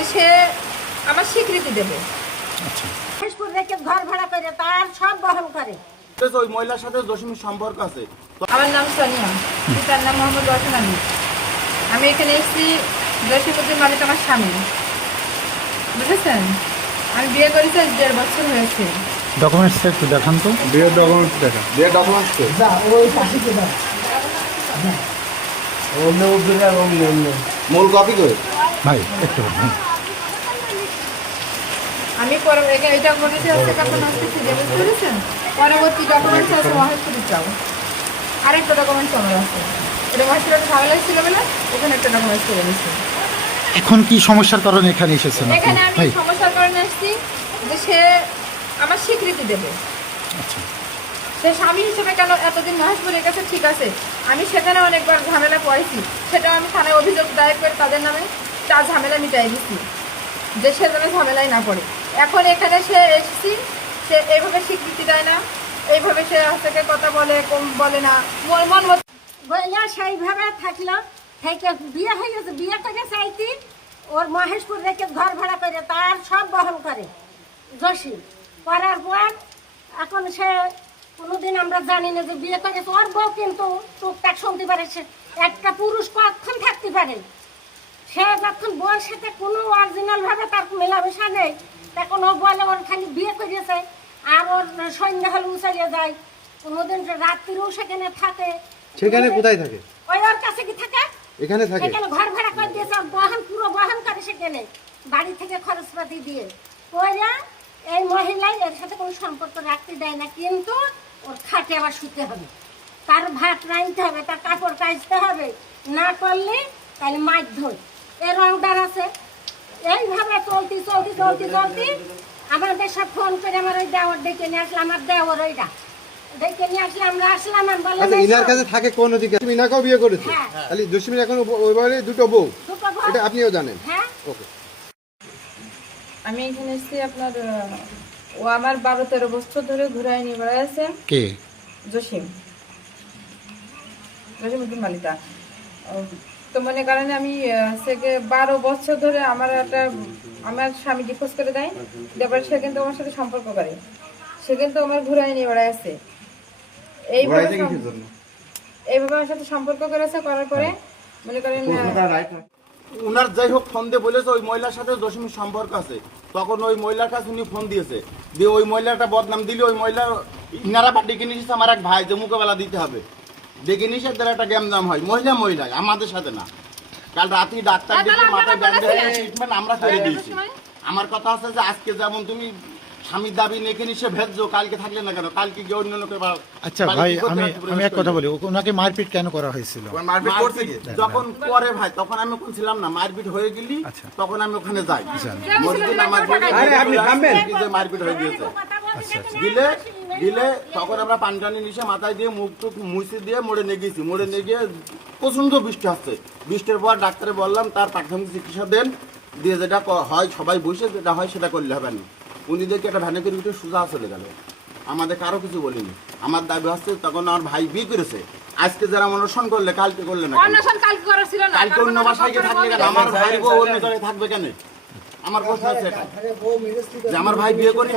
যে সে আমার স্বীকৃতি দেবে। আচ্ছা, ফেসবুক রেখে ঘর ভাড়া করে তার সব বহন করে। ওই মহিলার সাথে জসিমের সম্পর্ক আছে। আমার নাম সোনিয়া, পিতার নাম মোহাম্মদ রতন আলী। আমি এখানে এসেছি, জসিমুদ্দিন মালিক আমার স্বামী, বুঝেছেন। আমি বিয়ে করেছি 1.5 বছর হয়েছে। ডকুমেন্টসটা একটু দেখান তো। বিয়ের ডকুমেন্টস দেখা। বিয়ের ডকুমেন্টস তো মূল কপি করে ভাই একটু আমি এটা করেছি হচ্ছে কখন হচ্ছে খুঁজে বুঝতে পেরেছেন। পরবর্তী ডকুমেন্টস আছে মহেশপুরে যাও, আরেকটা ডকুমেন্টস আমার আছে। এটা মহেশপুরে ঝামেলা ছিল বলে ওখানে একটা ডকুমেন্টস করে দিচ্ছি। এখন কি সমস্যার কারণে এখানে এসেছেন আপনি? এখানে আমি ভাই সমস্যার কারণে এসেছি যে সে আমার স্বীকৃতি দেবে। আচ্ছা, সে স্বামী হিসেবে কেন এতদিন মহেশপুরের কাছে ঠিক আছে, আমি সেখানে অনেকবার ঝামেলা পড়েছি, সেটাও আমি থানায় অভিযোগ দায়ের করে তাদের নামে তার ঝামেলা মিটাই দিচ্ছি, যে সে যেন ঝামেলায় না পড়ে। এখন এখানে সে এসেছি, সে এইভাবে স্বীকৃতি দেয় না, এইভাবে সে থেকে কথা বলে, কম বলে না, মন মতো বইয়া সেইভাবে থাকলো, থেকে বিয়ে হয়ে গেছে। বিয়ে করে চাইতি ওর মহেশপুর রেখে ঘর ভাড়া করে তার সব বহন করে জসিম। করার পর এখন সে কোনোদিন আমরা জানি না যে বিয়ে করেছে। ওর বউ কিন্তু টুকটাক শুনতে পারে, সে একটা পুরুষ কখন থাকতে পারে। সে যখন বউয়ের সাথে কোনো অরিজিনাল ভাবে তার মেলামেশা নেই, তখন ও বলে ওর খালি বিয়ে করেছে আর ওর সৈন্য হলে উচালিয়ে যায়। কোনোদিন রাত্রিও সেখানে থাকে। সেখানে কোথায় থাকে? ওই ওর কাছে কি থাকে, এখানে থাকে। সেখানে ঘর ভাড়া করে দিয়েছে, বহন পুরো বহন করে সেখানে বাড়ি থেকে খরচপাতি দিয়ে। ওরা এই মহিলাই এর সাথে কোনো সম্পর্ক রাখতে দেয় না, কিন্তু ওর খাটে আবার শুতে হবে, তার ভাত রাঁধতে হবে, তার কাপড় কাচতে হবে, না করলে তাহলে মাছ ধর। এর রংদার আছে। এইভাবে চলতি চলতি চলতি চলতি আমাদের সব ফোন করে আমার ওই দেওয়ার ডেকে নিয়ে আসলে, আমার দেওয়ার ওইটা ডেকে নিয়ে আসলে আমরা আসলাম। আমি বললাম আচ্ছা, ইনার কাছে থাকে কোন অধিকার? তুমি ইনাকেও বিয়ে করেছো? হ্যাঁ। তাহলে জসিমের এখন ওইভাবে দুটো বউ, দুটো বউ। এটা আপনিও জানেন? হ্যাঁ। ওকে। আমি এখানে এসেছি আপনার ও আমার 12-13 বছর ধরে ঘুরায় নিয়ে বেড়াচ্ছে কে? জসিমুদ্দিন মালিকা। তো মনে করেন আমি থেকে 12 বছর ধরে আমার স্বামী ডিভোর্স করে দেয়, তারপরে সে কিন্তু আমার সাথে সম্পর্ক করে, সে কিন্তু আমার ঘুরায় নিয়ে বেড়াচ্ছে। এইভাবে আমার সাথে সম্পর্ক করেছে, করার পরে মনে করেন উনার যাই হোক ফোন দিয়ে বলেছে ওই মহিলার সাথে জসিমের সম্পর্ক আছে। তখন ওই মহিলার কাছে উনি ফোন দিয়েছে, দিয়ে ওই মহিলাটা বদনাম দিলে ওই মহিলা ইনারা বা ডেকে নিয়েছে আমার এক ভাই যে মোকাবেলা দিতে হবে, ডেকে নিয়েছে, তার একটা গ্যামজাম হয়। মহিলা আমাদের সাথে না। কাল রাতে ডাক্তার ডেকে মাথায় ব্যান্ডেজ ট্রিটমেন্ট আমরা করে দিয়েছি। আমার কথা হচ্ছে যে আজকে যেমন তুমি স্বামীর দাবি নেকে নিষে ভেজছো, কালকে থাকলে না কেন? কালকে গিয়ে অন্য লোকের আচ্ছা ভাই, আমি এক কথা বলি, ওনাকে মারপিট কেন করা হয়েছিল? মারপিট করছে কি? যখন করে ভাই তখন আমি ওখানে ছিলাম না, মারপিট হয়ে গেলি তখন আমি ওখানে যাই। মসজিদ আমার মারপিট হয়ে গিয়েছে দিলে তখন আমরা পানি টানি নিশে মাথায় দিয়ে মুখ টুক মুছে দিয়ে মোড়ে নিয়ে গেছি। মোড়ে নিয়ে গিয়ে প্রচন্ড বৃষ্টি আসছে। বৃষ্টির পর ডাক্তারে বললাম তার প্রাথমিক চিকিৎসা দেন, দিয়ে যেটা হয় সবাই বসে যেটা হয় সেটা করলে হবে না। উনি দেখে একটা ভ্যানে করে উঠে সোজা চলে গেল, আমাদের কারো কিছু বলিনি। আমার দাবি হচ্ছে তখন আমার ভাই বিয়ে করেছে, আজকে যারা অনশন করলে কালকে করলে না, কালকে অন্য বাসায় থাকলে কেন? আমার ভাই বউ অন্য জায়গায় থাকবে কেন? আমার প্রশ্ন হচ্ছে এটা যে আমার ভাই বিয়ে করে